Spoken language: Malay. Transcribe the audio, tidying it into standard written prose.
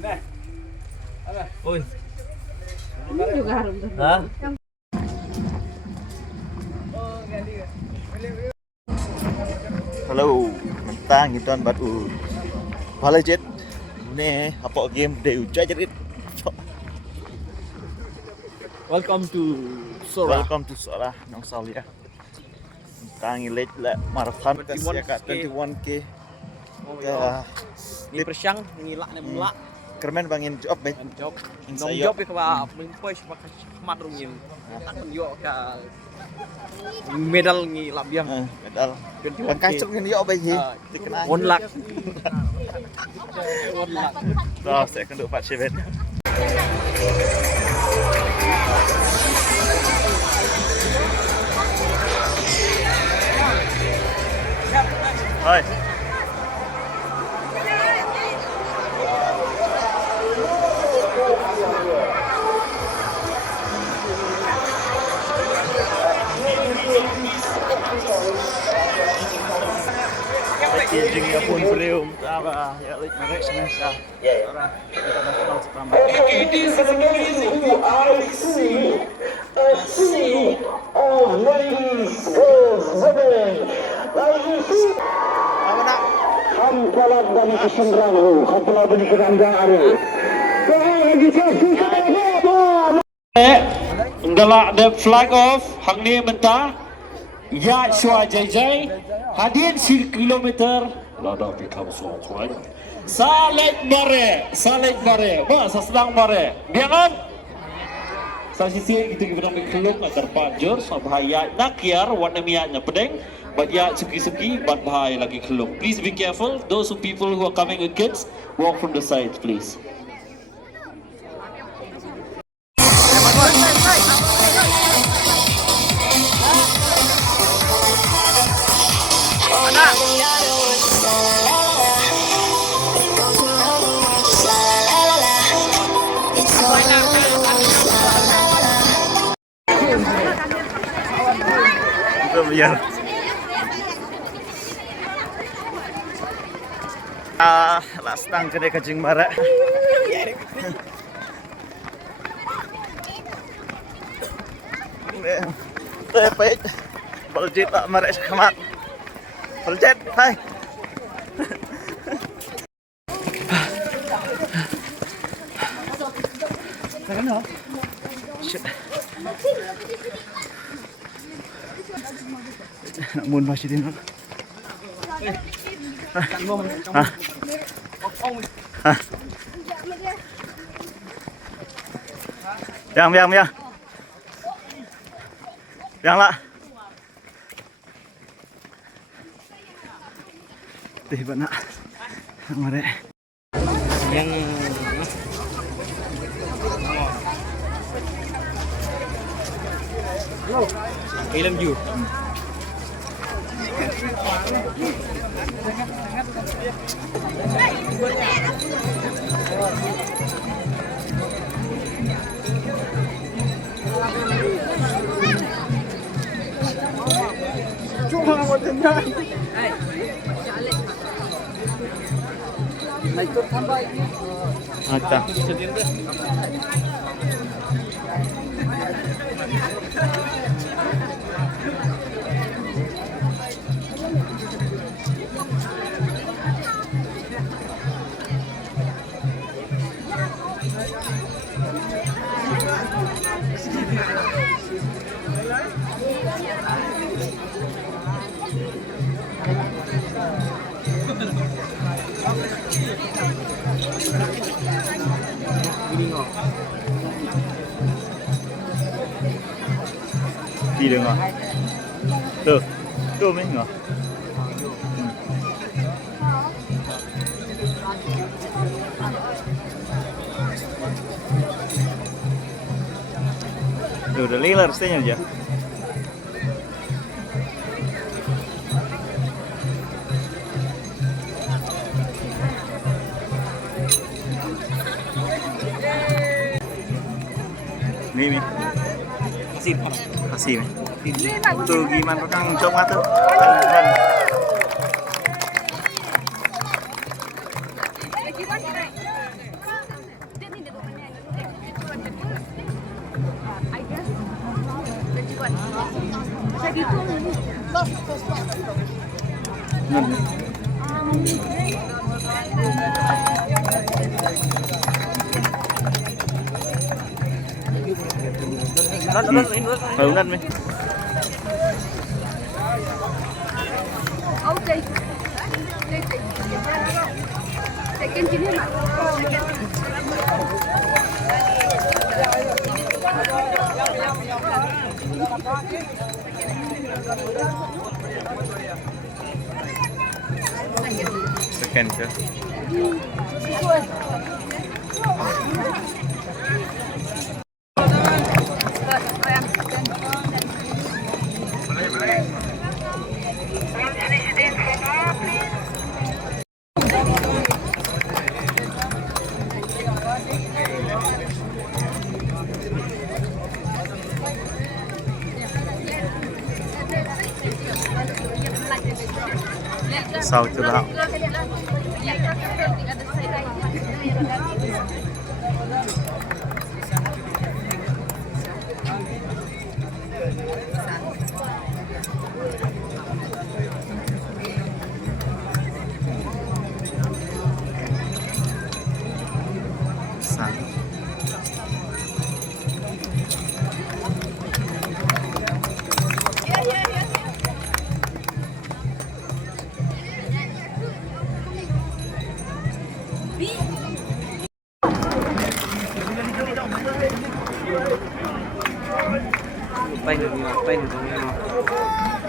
Oi. Ini juga harum tuh. Hah? Hello, mentang gituan bat Bala jet. Ni apa game day uja jerit. Welcome to Sora. Welcome to Sora Nong Salia. Mentang ilet la marathon kasi ka 21k. Ya, Ni persyang ngilak ni mulak. kermen bangin job bet. Job. Nong Sayo. job ke ba mengpoy sebagai khmat rungim. Tak menyo ka medal ngilak biang. Medal. 21K. Bangkai cuk ngin yo bay hi. Dikenang. 1 lakh. 1 lakh. Rồi sẽ cần độ bạn chế bên. Rồi. Kijing ya pun beliau apa ya lik merek semasa orang internasional pertama. It is amazing who I see. A sea of ladies, girls, women. Like you see. Apa nak? Hampalan dan kesenrangan, hampalan dan keranggaan. Galak the flag of Hang Ni Mentah. Ya Shua Jai Jai. Hadirin 1 kilometer. Lada become so quiet. Salek Mare. Masa sedang Mare. Biarkan. Sa sisi kita berang keluk terpanjur sa bahaya nakyar warna miaknya pedeng. But ya suki but bahaya lagi keluk. Please be careful. Those people who are coming with kids, walk from the side, please. Itu biar. Lastang kedai kajing mara. Tepet. Baljet tak mara sekamat. Baljet, hai. Shit. Nak mun masih din. Biang. Biang lah. Tiba nak. Mare. Yang film you. Ada. Đi được rồi. Từ mình rồi. Udah lila harusnya aja. Ini. Kasih nih. Tuh gimana Kang coba tuh. Bangunan nih. Okay. Second sini mak. Sekian sih. Sao cho lão. Sang. Ngapain ini?